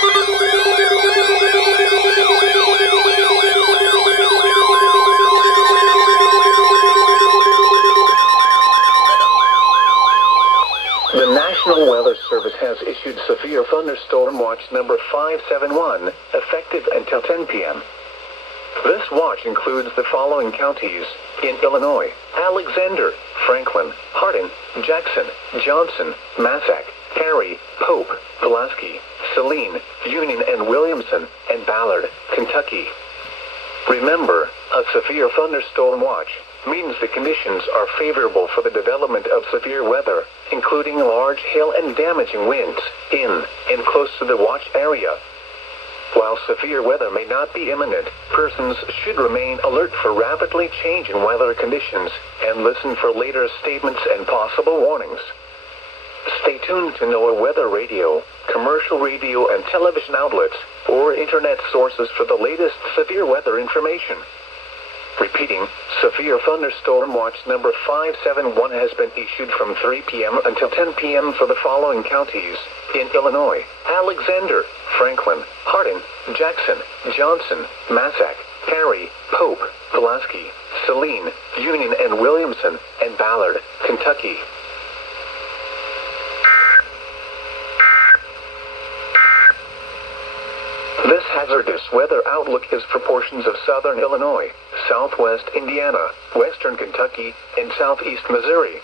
The National Weather Service has issued severe thunderstorm watch number 571, effective until 10 p.m. This watch includes the following counties in Illinois: Alexander, Franklin, Hardin, Jackson, Johnson, Massac, Perry, Pope, Pulaski, Saline, Union and Williamson, and Ballard, Kentucky. Remember, a severe thunderstorm watch means the conditions are favorable for the development of severe weather, including large hail and damaging winds, in and close to the watch area. While severe weather may not be imminent, persons should remain alert for rapidly changing weather conditions and listen for later statements and possible warnings. Stay tuned to NOAA weather radio, commercial radio and television outlets, or internet sources for the latest severe weather information. Repeating, severe thunderstorm watch number 571 has been issued from 3 p.m. until 10 p.m. for the following counties in Illinois: Alexander, Franklin, Hardin, Jackson, Johnson, Massac, Perry, Pope, Pulaski, Saline, Union and Williamson, and Ballard, Kentucky. This hazardous weather outlook is for portions of southern Illinois, southwest Indiana, western Kentucky, and southeast Missouri.